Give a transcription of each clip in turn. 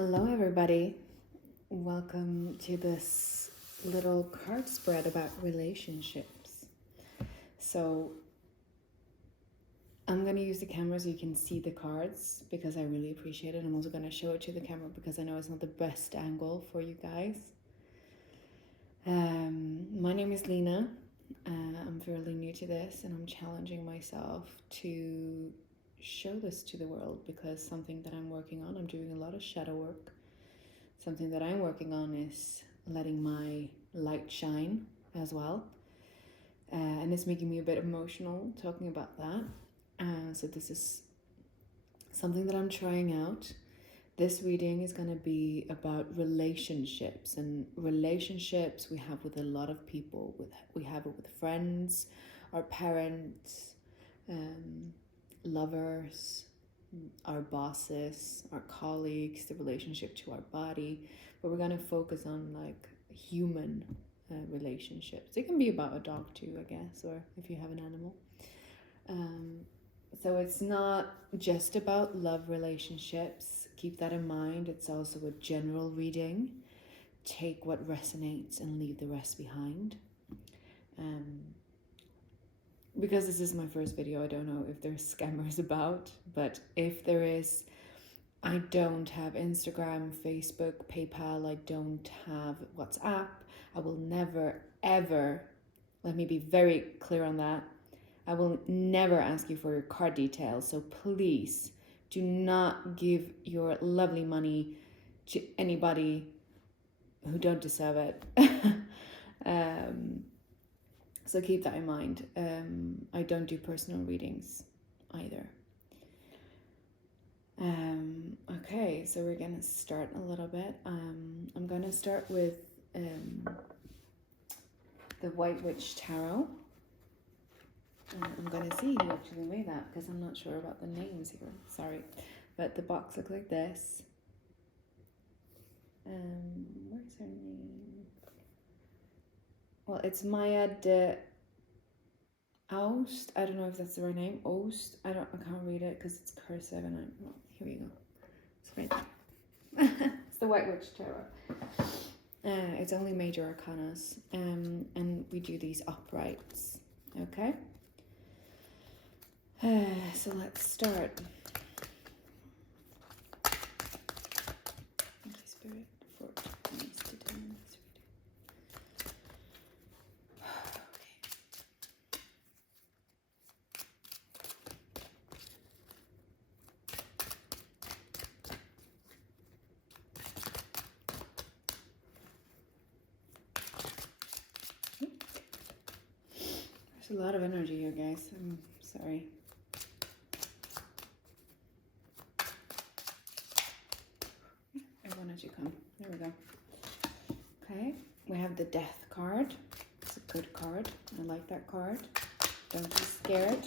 Hello, everybody. Welcome to this little card spread about relationships. So, I'm going to use the camera so you can see the cards because I really appreciate it. I'm also going to show it to the camera because I know it's not the best angle for you guys. My name is Lena. I'm fairly new to this and I'm challenging myself to show this to the world because something that I'm working on, I'm doing a lot of shadow work. Something that I'm working on is letting my light shine as well. And it's making me a bit emotional talking about that. So this is something that I'm trying out. This reading is going to be about relationships, and relationships we have with a lot of people. We have it with friends, our parents, lovers, our bosses, our colleagues, the relationship to our body. But we're going to focus on like human relationships. It can be about a dog too, I guess, or if you have an animal. So it's not just about love relationships. Keep that in mind. It's also a general reading. Take what resonates and leave the rest behind. Because this is my first video, I don't know if there's scammers about, but if there is, I don't have Instagram, Facebook, PayPal, I don't have WhatsApp. I will never, ever, let me be very clear on that, I will never ask you for your card details, so please do not give your lovely money to anybody who don't deserve it. So keep that in mind. I don't do personal readings either. Okay, so we're gonna start a little bit. I'm gonna start with the White Witch Tarot. I'm gonna see who actually made that because I'm not sure about the names here. Sorry, but the box looks like this. Where's her name? Well, it's Maya de Oost. I don't know if that's the right name. Oost. I can't read it because it's cursive and I'm. Well, here we go. It's right there. It's the White Witch Tarot. It's only major arcanas, and we do these uprights. Okay. So let's start. Thank you, Spirit, for me to do this reading. There's a lot of energy here, guys. I'm sorry. I wanted to come. There we go. Okay, we have the Death card. It's a good card. I like that card. Don't be scared.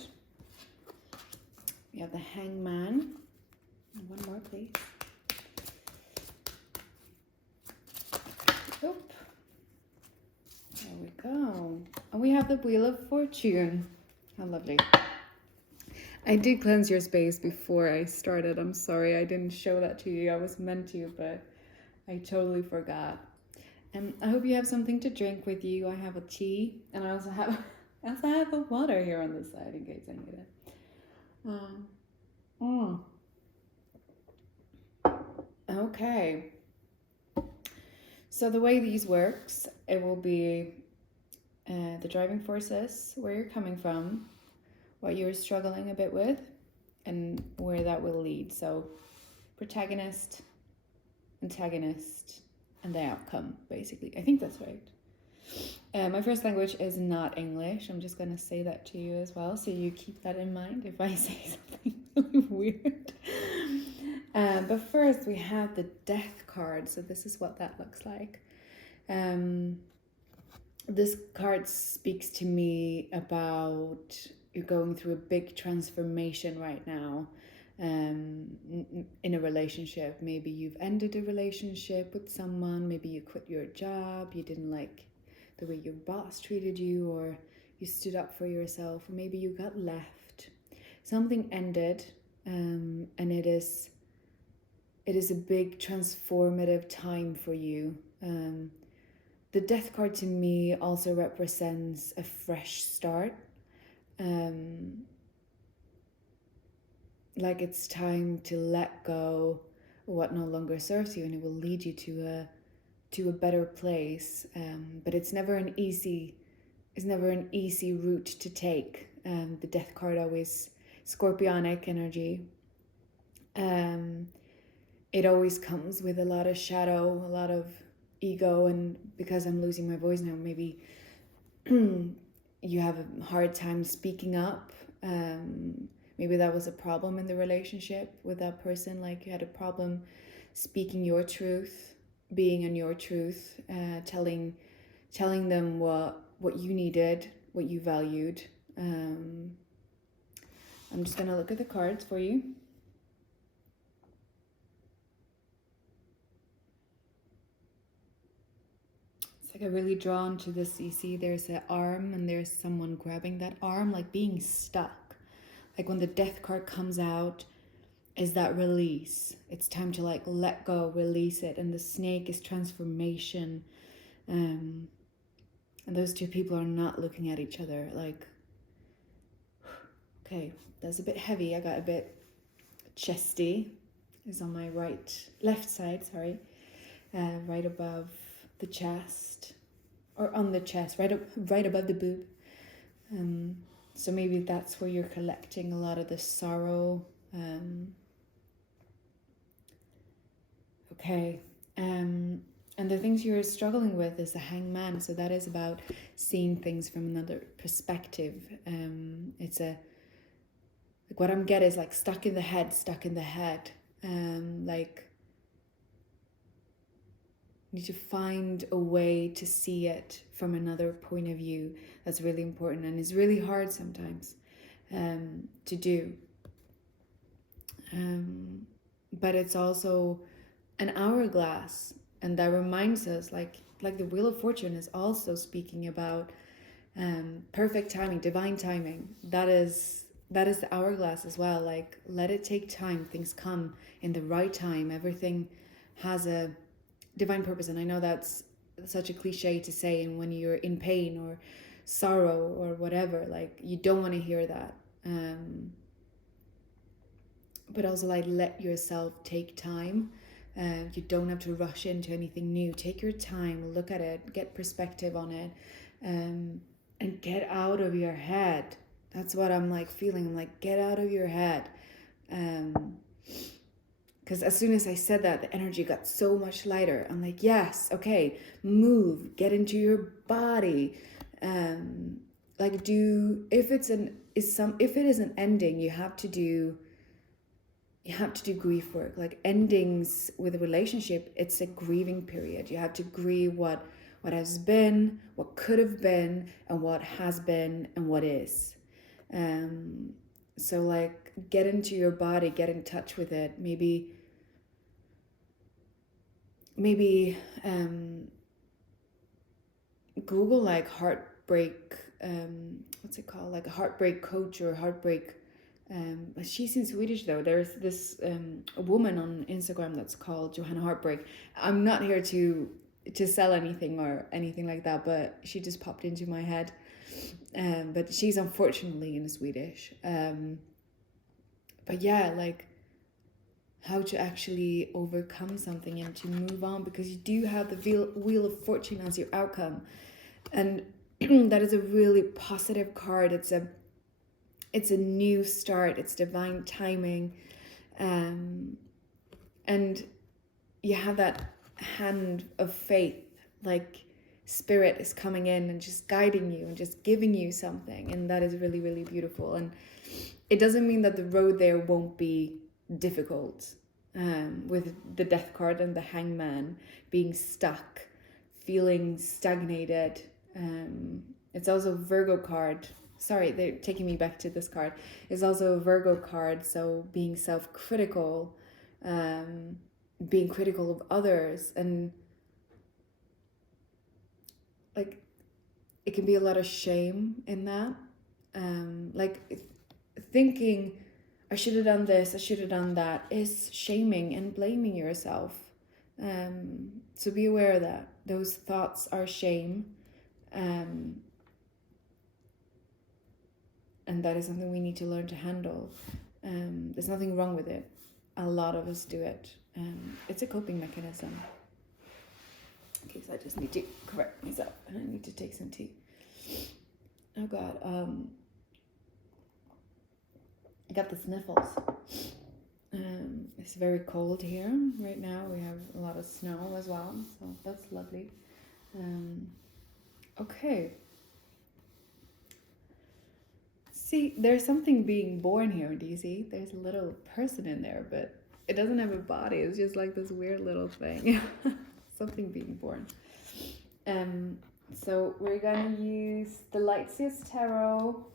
We have the Hangman. And one more, please. Oop. There we go. And we have the Wheel of Fortune. How lovely. I did cleanse your space before I started. I'm sorry I didn't show that to you. I was meant to, but I totally forgot. And I hope you have something to drink with you. I have a tea, and I also have a water here on the side in case I need it. Okay. So the way these works, it will be the driving forces, where you're coming from, what you're struggling a bit with, and where that will lead. So protagonist, antagonist, and the outcome, basically. I think that's right. My first language is not English. I'm just going to say that to you as well, so you keep that in mind if I say something really weird. But first, we have the Death card. So this is what that looks like. This card speaks to me about you're going through a big transformation right now. In a relationship, maybe you've ended a relationship with someone, maybe you quit your job, you didn't like the way your boss treated you, or you stood up for yourself, or maybe you got left. Something ended, and it is it is a big transformative time for you. The death card to me also represents a fresh start. Like it's time to let go of what no longer serves you, and it will lead you to a better place. But it's never an easy route to take. The death card always scorpionic energy. It always comes with a lot of shadow, a lot of ego, and because I'm losing my voice now, maybe you have a hard time speaking up. Maybe that was a problem in the relationship with that person, like you had a problem speaking your truth, being in your truth, telling them what you needed, what you valued. I'm just gonna look at the cards for you. It's like I'm really drawn to this. You see there's an arm and there's someone grabbing that arm, like being stuck. Like when the death card comes out, is that release. It's time to like let go, release it. And the snake is transformation. And those two people are not looking at each other like, okay, that's a bit heavy. I got a bit chesty. It's on my left side, sorry. Right above the chest, or on the chest, right above the boob. So maybe that's where you're collecting a lot of the sorrow. Okay. And the things you're struggling with is the hangman. So that is about seeing things from another perspective. It's like what I'm getting is like stuck in the head. Like you need to find a way to see it from another point of view. That's really important, and it's really hard sometimes to do. But it's also an hourglass, and that reminds us, like the Wheel of Fortune is also speaking about perfect timing, divine timing. That is the hourglass as well. Like, let it take time. Things come in the right time. Everything has a divine purpose. And I know that's such a cliche to say, and when you're in pain or sorrow or whatever, like you don't want to hear that. But also like let yourself take time. You don't have to rush into anything new. Take your time, look at it, get perspective on it, and get out of your head. That's what I'm like feeling. I'm like, get out of your head. Because as soon as I said that, the energy got so much lighter. I'm like, yes, okay, move, get into your body. Like if it is an ending, you have to do grief work. Like endings with a relationship, it's a grieving period. You have to grieve what has been, what could have been, and what has been, and what is. So like get into your body, get in touch with it. Maybe Google like heartbreak, what's it called? Like a heartbreak coach or heartbreak. She's in Swedish though. There's this a woman on Instagram that's called Johanna Heartbreak. I'm not here to sell anything or anything like that, but she just popped into my head. But she's unfortunately in Swedish. But yeah, like how to actually overcome something and to move on, because you do have the Wheel of Fortune as your outcome, and that is a really positive card. It's a new start. It's divine timing, and you have that hand of faith, like spirit is coming in and just guiding you and just giving you something, and that is really, really beautiful. And it doesn't mean that the road there won't be difficult, with the death card and the hangman, being stuck, feeling stagnated. It's also Virgo card. Sorry, they're taking me back to this card. It's also a Virgo card, so being self-critical, being critical of others, and like it can be a lot of shame in that. Like thinking, I should have done this, I should have done that, is shaming and blaming yourself. So be aware that those thoughts are shame. And that is something we need to learn to handle. There's nothing wrong with it. A lot of us do it. It's a coping mechanism. Okay, so I just need to correct myself and I need to take some tea. Oh God, I got the sniffles. It's very cold here right now. We have a lot of snow as well, so that's lovely. Okay. See, there's something being born here, do you see? There's a little person in there, but it doesn't have a body. It's just like this weird little thing. Something being born. So we're gonna use the Lightseers Tarot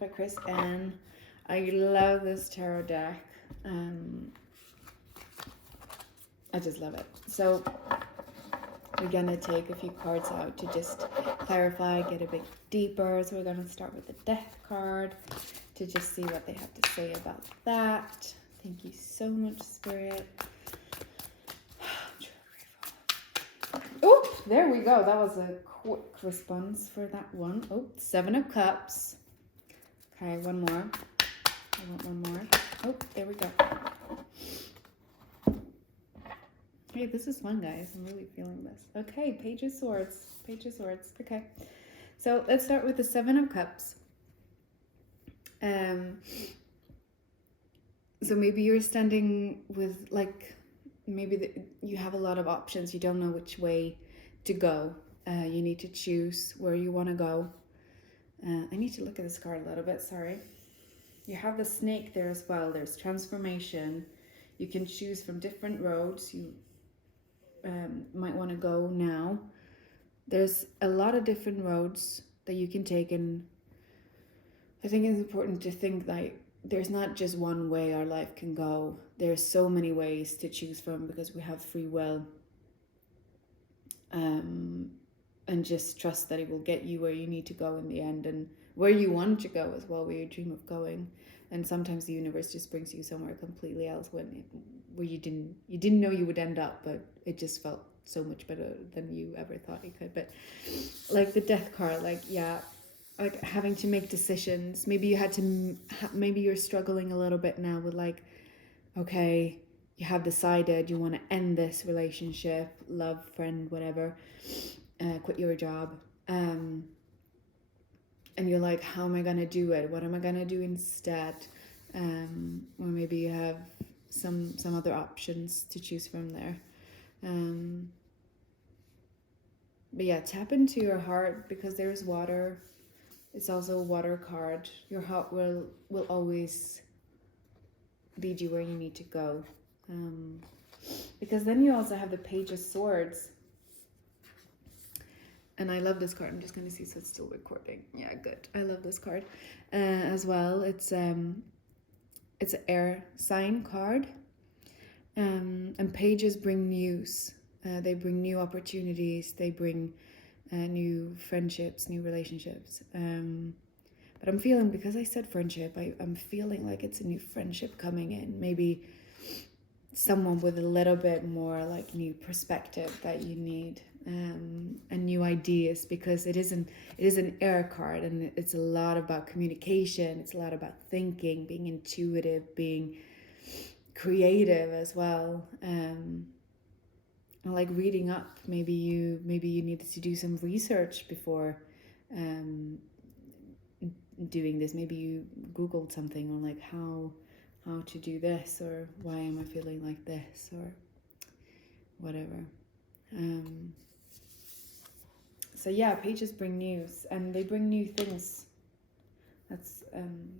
by Chris Ann. I love this tarot deck. I just love it. So we're gonna take a few cards out to just clarify, get a bit deeper. So we're gonna start with the Death card to just see what they have to say about that. Thank you so much, Spirit. Oh, there we go. That was a quick response for that one. Oh, 7 of Cups. Okay, one more. I want one more. Oh, there we go. Hey, this is fun, guys. I'm really feeling this. Okay, Page of Swords. Page of Swords. Okay. So let's start with the 7 of Cups. So maybe you're standing with, like, maybe you have a lot of options. You don't know which way to go. You need to choose where you want to go. I need to look at this card a little bit. Sorry. You have the snake there as well. There's transformation. You can choose from different roads. You might want to go now. There's a lot of different roads that you can take, and I think it's important to think that there's not just one way our life can go. There's so many ways to choose from because we have free will. And just trust that it will get you where you need to go in the end, and where you want to go as well, where you dream of going. And sometimes the universe just brings you somewhere completely else where you didn't know you would end up, but it just felt so much better than you ever thought it could. But like the Death card, like, yeah, like having to make decisions. Maybe you had to, maybe you're struggling a little bit now with, like, okay, you have decided you want to end this relationship, love, friend, whatever, quit your job, and you're like, how am I gonna do it? What am I gonna do instead? Or maybe you have some other options to choose from there. But yeah, tap into your heart, because there's water. It's also a water card. Your heart will always lead you where you need to go. Because then you also have the Page of Swords. And I love this card. I'm just going to see so it's still recording. Yeah, good. I love this card as well. It's an air sign card. And pages bring news. They bring new opportunities. They bring new friendships, new relationships. But I'm feeling, because I said friendship, I'm feeling like it's a new friendship coming in. Maybe someone with a little bit more like new perspective that you need, and new ideas, because it is an air card, and it's a lot about communication. It's a lot about thinking, being intuitive, being creative as well, and like reading up. Maybe you needed to do some research before doing this. Maybe you Googled something on like how to do this, or why am I feeling like this, or whatever. So yeah, pages bring news, and they bring new things. That's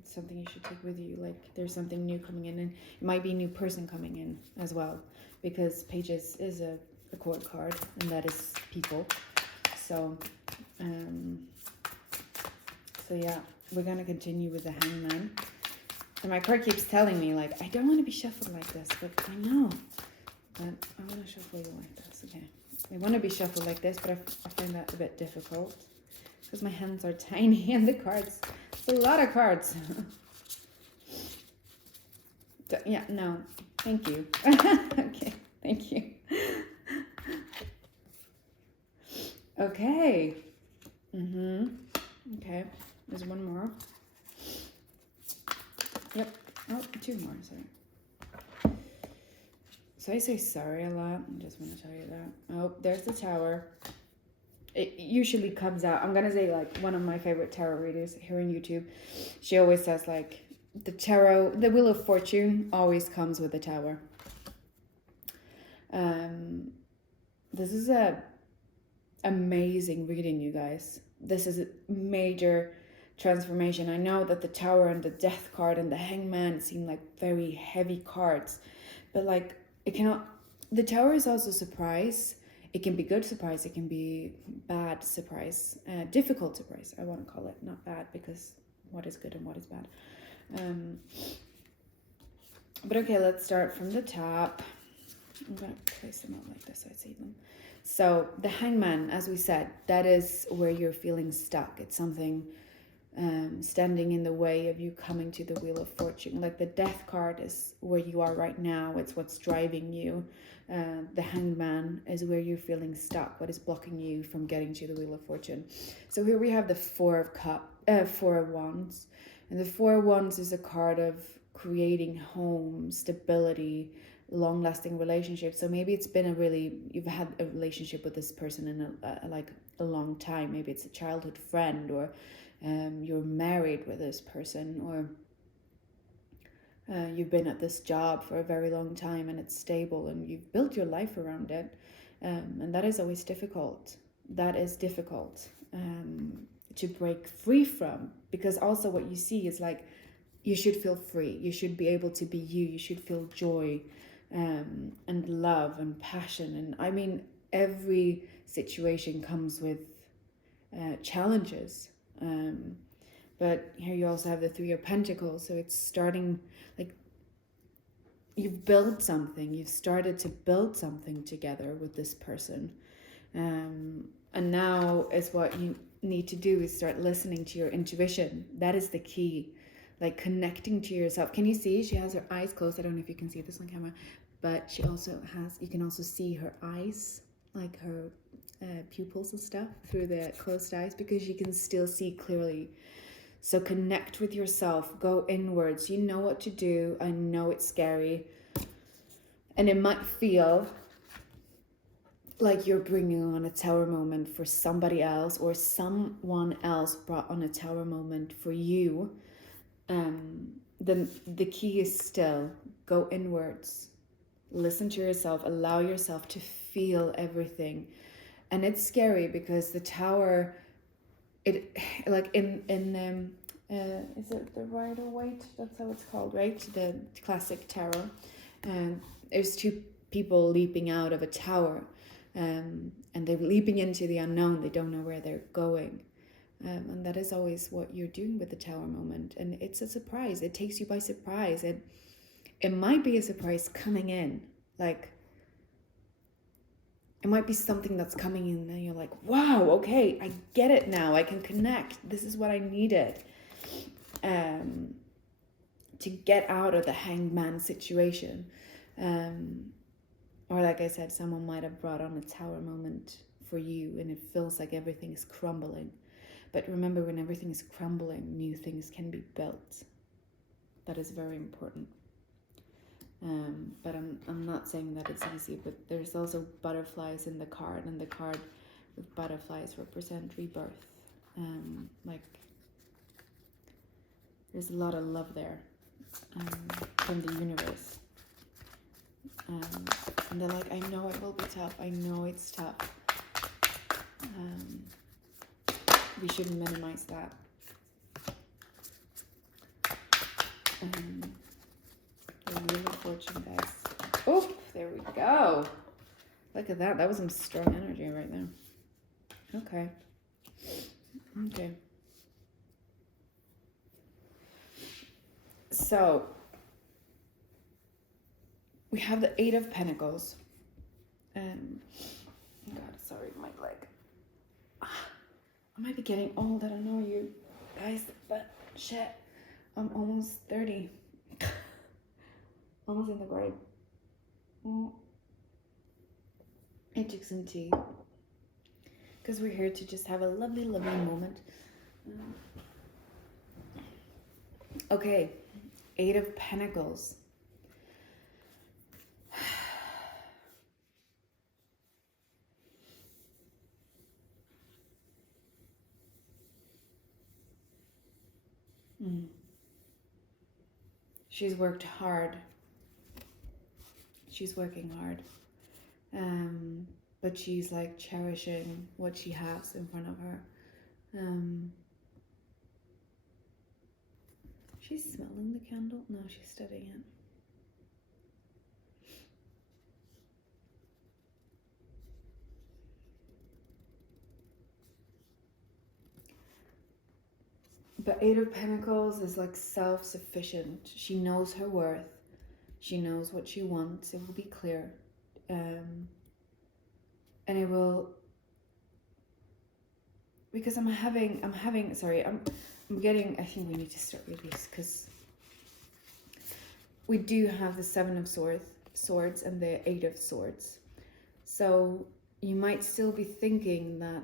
something you should take with you. Like, there's something new coming in, and it might be a new person coming in as well, because pages is a court card, and that is people. So yeah, we're gonna continue with the Hangman. And my card keeps telling me, like, I don't want to be shuffled like this, but I know. But I want to shuffle you like this, okay. I want to be shuffled like this, but I find that a bit difficult, because my hands are tiny, and the cards, it's a lot of cards. Yeah, no, thank you. Okay, thank you. Okay. Okay, there's one more. Yep. Oh, two more, sorry. So I say sorry a lot. I just want to tell you that. Oh, there's the tower. It usually comes out. I'm gonna say like one of my favorite tarot readers here on YouTube. She always says like the Wheel of Fortune always comes with a tower. This is a amazing reading, you guys. This is a major transformation. I know that the Tower and the Death card and the Hangman seem like very heavy cards, but like it cannot. The Tower is also surprise. It can be good surprise. It can be bad surprise. Difficult surprise. I want to call it, not bad, because what is good and what is bad. But okay, let's start from the top. I'm gonna place them out like this so I see them. So the Hangman, as we said, that is where you're feeling stuck. It's something standing in the way of you coming to the Wheel of Fortune. Like the Death card is where you are right now. It's what's driving you. The Hangman is where you're feeling stuck. What is blocking you from getting to the Wheel of Fortune? So here we have the Four of Wands, and the Four of Wands is a card of creating home, stability, long-lasting relationship. So maybe it's been you've had a relationship with this person in a long time. Maybe it's a childhood friend, or you're married with this person, or you've been at this job for a very long time and it's stable and you've built your life around it, and that is always difficult. That is difficult to break free from, because also what you see is like you should feel free. You should be able to be you. You should feel joy and love and passion. And I mean, every situation comes with challenges. But here you also have the Three of Pentacles. So it's starting, like, you've built something. You've started to build something together with this person. And now is what you need to do is start listening to your intuition. That is the key. Like connecting to yourself. Can you see? She has her eyes closed. I don't know if you can see this on camera, but she also has, you can also see her eyes, like her pupils and stuff through the closed eyes, because you can still see clearly. So connect with yourself, go inwards. You know what to do. I know it's scary, and it might feel like you're bringing on a tower moment for somebody else, or someone else brought on a tower moment for you. The key is still go inwards, listen to yourself, allow yourself to feel everything. And it's scary because the tower, it like in is it the Rider-Waite? That's how it's called, right? The classic tarot. And there's two people leaping out of a tower, and they're leaping into the unknown. They don't know where they're going. And that is always what you're doing with the tower moment. And it's a surprise. It takes you by surprise. It might be a surprise coming in. Like, it might be something that's coming in and you're like, wow, okay, I get it now. I can connect. This is what I needed to get out of the hangman situation. Or like I said, someone might have brought on a tower moment for you and it feels like everything is crumbling. But remember, when everything is crumbling, new things can be built. That is very important. But I'm not saying that it's easy, but there's also butterflies in the card, and the card with butterflies represent rebirth. Like, there's a lot of love there from the universe. And they're like, I know it will be tough. I know it's tough. We shouldn't minimize that. The Wheel of Fortune, guys. Oh, there we go. Look at that. That was some strong energy right there. Okay. Okay. So, we have the Eight of Pentacles. God, sorry, my leg. I might be getting old. I don't know you guys, but shit, I'm almost 30. Almost in the grave. I took some tea because we're here to just have a lovely, lovely moment. Okay, Eight of Pentacles. She's worked hard. She's working hard. But she's like cherishing what she has in front of her. She's smelling the candle? No, she's studying it. But Eight of Pentacles is like self-sufficient. She knows her worth. She knows what she wants. It will be clear. And it will, because I'm getting, I think we need to start with this because we do have the Seven of Swords and the Eight of Swords. So you might still be thinking that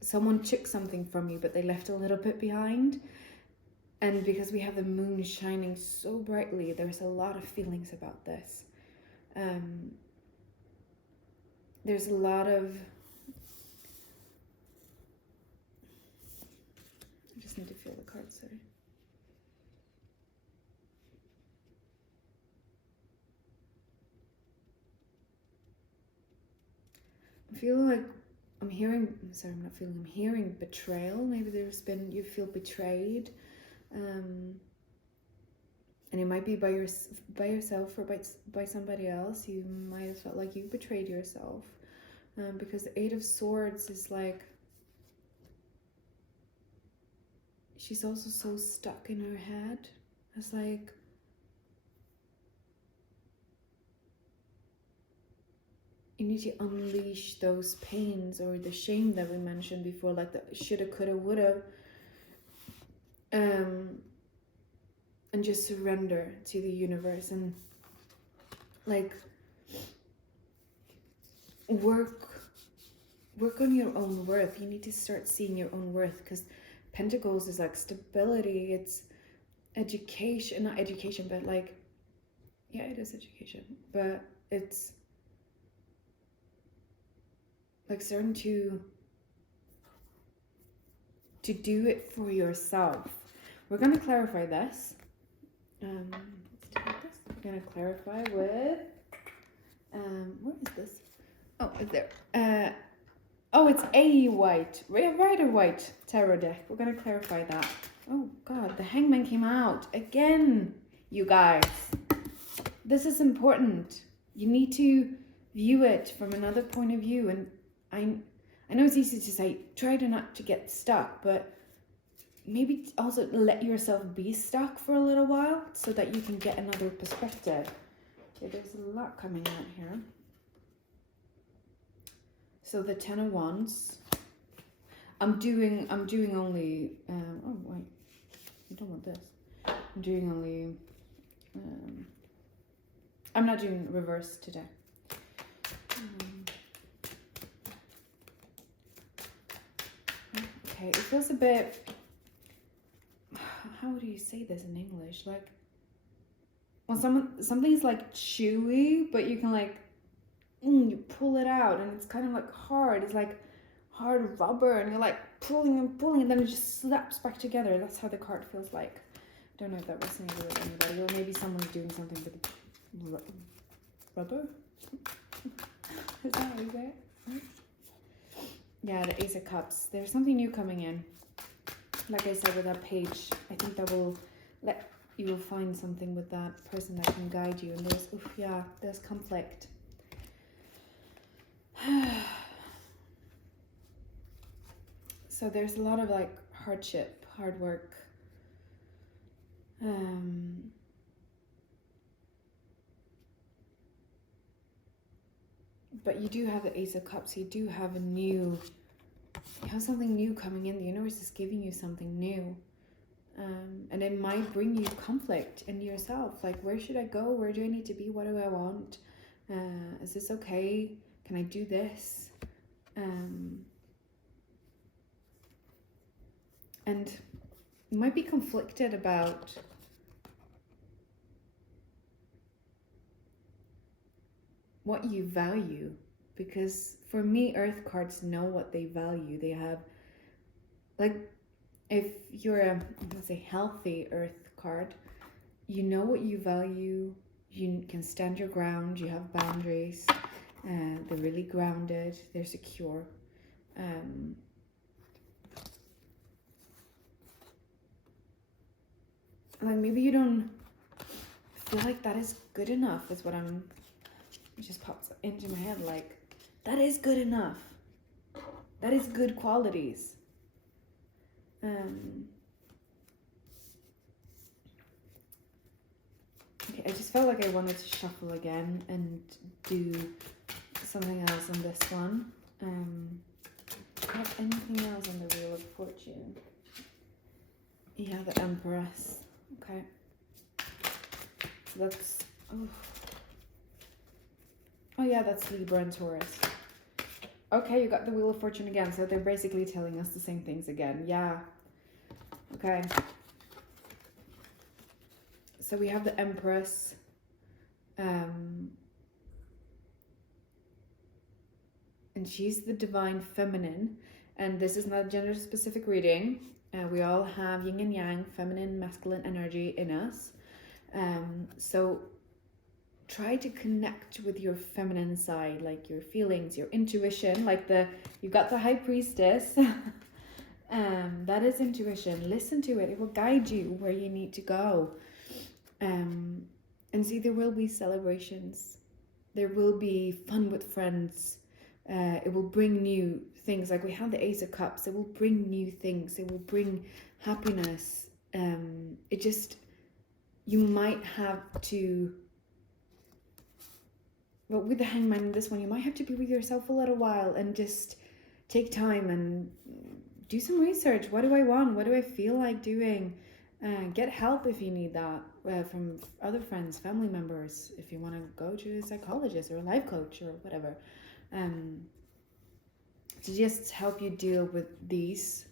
someone took something from you, but they left a little bit behind. And because we have the moon shining so brightly, there's a lot of feelings about this. There's a lot of... I just need to feel the cards, sorry. I feel like I'm hearing betrayal. Maybe you feel betrayed. And it might be by yourself or by somebody else. You might have felt like you betrayed yourself. Because the Eight of Swords is like, she's also so stuck in her head. It's like, you need to unleash those pains or the shame that we mentioned before, like the shoulda, coulda, woulda. And just surrender to the universe and like work on your own worth. You need to start seeing your own worth, because Pentacles is like stability, it's education, not education, but like, yeah, it is education, but it's like starting to do it for yourself. We're going to clarify this. Let's take this. We're going to clarify with, where is this? Oh, it's there. Oh, it's a white, Rider-Waite tarot deck. We're going to clarify that. Oh God, the Hangman came out again, you guys. This is important. You need to view it from another point of view. And I know it's easy to say, try to not to get stuck, but maybe also let yourself be stuck for a little while so that you can get another perspective. Okay, there's a lot coming out here. So the Ten of Wands. I'm doing only, oh wait, I don't want this. I'm doing only, I'm not doing reverse today. Okay, it feels a bit, how do you say this in English? Like, when something's like chewy, but you can like, you pull it out and it's kind of like hard. It's like hard rubber and you're like pulling and then it just slaps back together. That's how the card feels like. I don't know if that resonated with anybody, or maybe someone's doing something with rubber. Is that what you say? Yeah, the Ace of Cups. There's something new coming in. Like I said with that page, I think that you will find something with that person that can guide you. And there's conflict. So there's a lot of like hardship, hard work. But you do have the Ace of Cups. You do have something new coming in. The universe is giving you something new. And it might bring you conflict in yourself. Like, where should I go? Where do I need to be? What do I want? Is this okay? Can I do this? And you might be conflicted about what you value, because for me, earth cards know what they value. They have, like, if you're a, let's say, healthy earth card, you know what you value, you can stand your ground, you have boundaries, they're really grounded, they're secure. Like, maybe you don't feel like that is good enough, is what it just pops into my head. Like, that is good enough. That is good qualities. Okay, I just felt like I wanted to shuffle again and do something else on this one. Do you have anything else on the Wheel of Fortune? Yeah, the Empress. Okay. So that's... Oh yeah, that's Libra and Taurus. Okay, you got the Wheel of Fortune again. So they're basically telling us the same things again. Yeah. Okay. So we have the Empress. And she's the divine feminine. And this is not a gender specific reading. We all have yin and yang, feminine, masculine energy in us. So try to connect with your feminine side, like your feelings, your intuition, like you got the High Priestess. That is intuition. Listen to it. It will guide you where you need to go. And see, there will be celebrations. There will be fun with friends. It will bring new things. Like we have the Ace of Cups. It will bring new things. It will bring happiness. You might have to... But with the Hangman in this one, you might have to be with yourself a little while and just take time and do some research. What do I want? What do I feel like doing? Get help if you need that from other friends, family members, if you want to go to a psychologist or a life coach or whatever. To just help you deal with these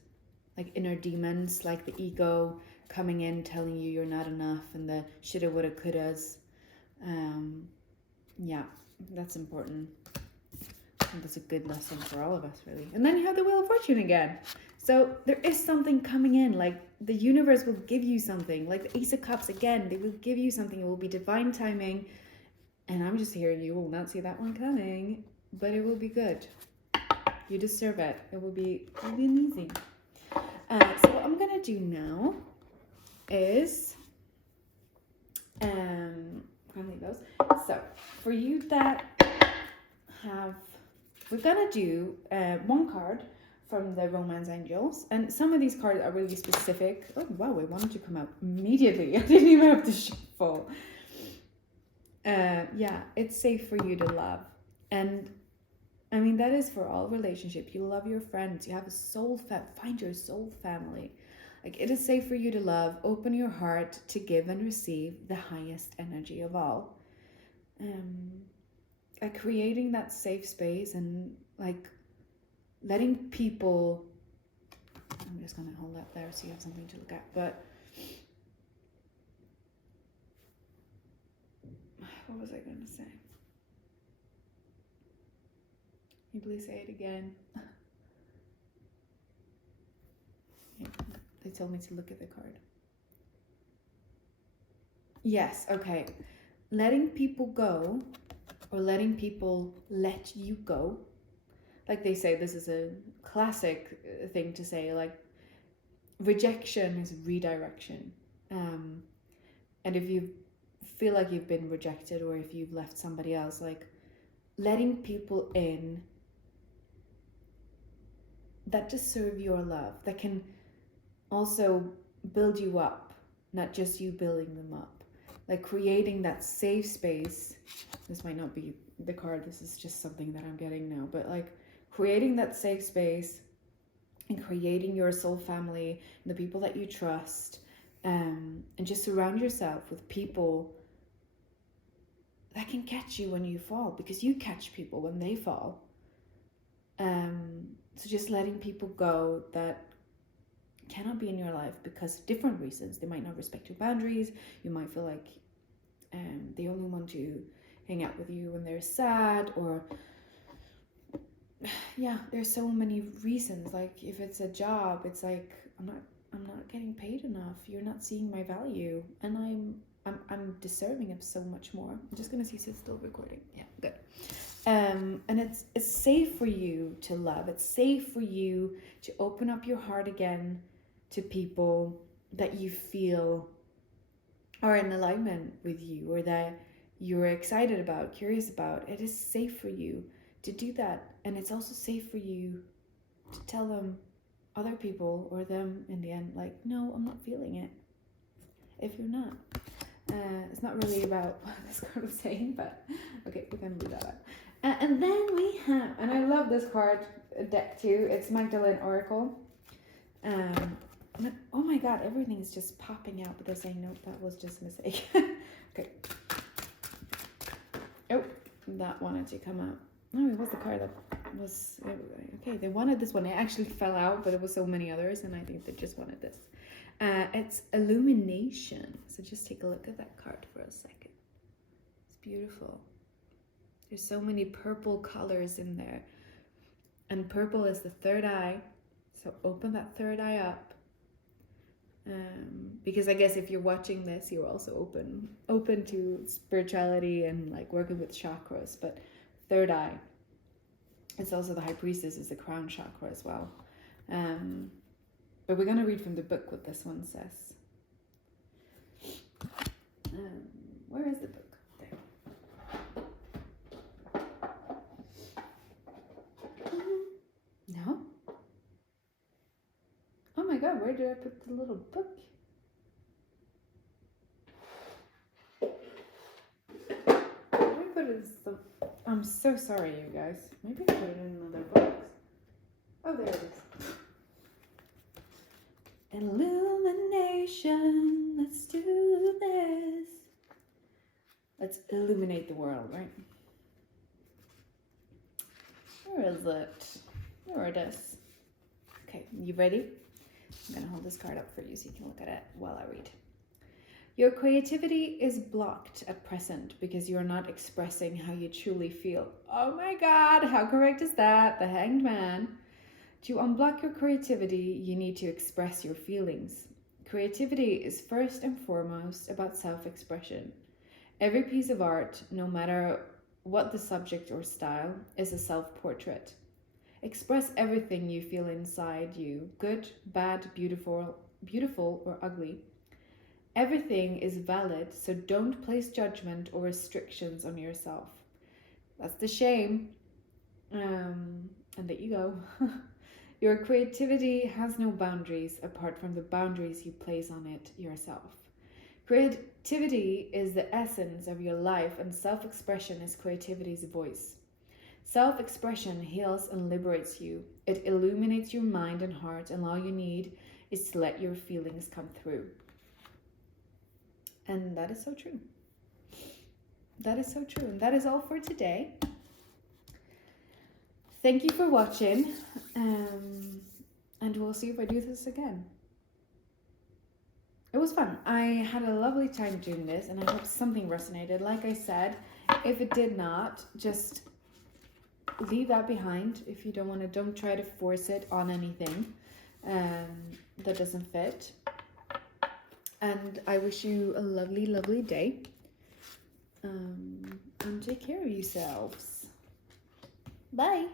like inner demons, like the ego coming in telling you you're not enough and the shoulda, woulda, couldas. Yeah, that's important. I think that's a good lesson for all of us, really. And then you have the Wheel of Fortune again. So there is something coming in, like the universe will give you something, like the Ace of Cups again, they will give you something. It will be divine timing. And I'm just hearing you will not see that one coming, but it will be good. You deserve it. It will be amazing. So what I'm gonna do now is I'll leave those. So for you that have, we're gonna do one card from the Romance Angels, and some of these cards are really specific. Oh wow, I wanted to come out immediately. I didn't even have to shuffle. Yeah, it's safe for you to love. And I mean, that is for all relationships. You love your friends. You have a soul find your soul family. Like, it is safe for you to love. Open your heart to give and receive the highest energy of all. Like creating that safe space and like letting people... I'm just gonna hold that there so you have something to look at. But what was I gonna say? Can you please say it again? Yeah, they told me to look at the card. Yes, okay. Letting people go, or letting people let you go. Like they say, this is a classic thing to say, like rejection is redirection. And if you feel like you've been rejected or if you've left somebody else, like letting people in that deserve your love, that can also build you up, not just you building them up. Like creating that safe space. This might not be the card, this is just something that I'm getting now, but like creating that safe space and creating your soul family, the people that you trust, And just surround yourself with people that can catch you when you fall, because you catch people when they fall. So just letting people go that cannot be in your life because of different reasons. They might not respect your boundaries. You might feel like they only want to hang out with you when they're sad, or yeah, there's so many reasons. Like if it's a job, it's like I'm not getting paid enough. You're not seeing my value, and I'm deserving of so much more. I'm just gonna see if it's still recording. Yeah, good. And it's safe for you to love. It's safe for you to open up your heart again to people that you feel are in alignment with you, or that you're excited about, curious about. It is safe for you to do that. And it's also safe for you to tell them, other people, or them in the end, like, no, I'm not feeling it. If you're not. It's not really about what this card was saying, but okay, we're gonna leave that out. And then we have, and I love this card deck too. It's Magdalene Oracle. Oh my god, everything is just popping out, but they're saying, nope, that was just a mistake. Okay. Oh, that wanted to come out. No, it was the card that was, okay, they wanted this one. It actually fell out, but there was so many others, and I think they just wanted this. It's Illumination. So just take a look at that card for a second. It's beautiful. There's so many purple colors in there. And purple is the third eye. So open that third eye up. Because I guess if you're watching this, you're also open to spirituality and like working with chakras. But third eye, it's also the High Priestess, is the crown chakra as well. But we're going to read from the book what this one says. Where is the book? There. No? Oh my god, where did I put the little book? Where did I put it? I'm so sorry, you guys. Maybe I put it in another box. Oh, there it is. Illumination, let's do this. Let's illuminate the world, right? Where is it? There it is. Okay, you ready? I'm gonna hold this card up for you so you can look at it while I read. Your creativity is blocked at present because you're not expressing how you truly feel. Oh my god, how correct is that? The Hanged Man. To unblock your creativity, you need to express your feelings. Creativity is first and foremost about self-expression. Every piece of art, no matter what the subject or style, is a self-portrait. Express everything you feel inside you, good, bad, beautiful, or ugly. Everything is valid, so don't place judgment or restrictions on yourself. That's the shame and the ego. Your creativity has no boundaries apart from the boundaries you place on it yourself. Creativity is the essence of your life, and self-expression is creativity's voice. Self-expression heals and liberates you. It illuminates your mind and heart, and all you need is to let your feelings come through. And that is so true. That is so true. And that is all for today. Thank you for watching, and we'll see if I do this again. It was fun. I had a lovely time doing this, and I hope something resonated. Like I said, if it did not, just leave that behind. If you don't want to, don't try to force it on anything that doesn't fit. And I wish you a lovely, lovely day. And take care of yourselves. Bye.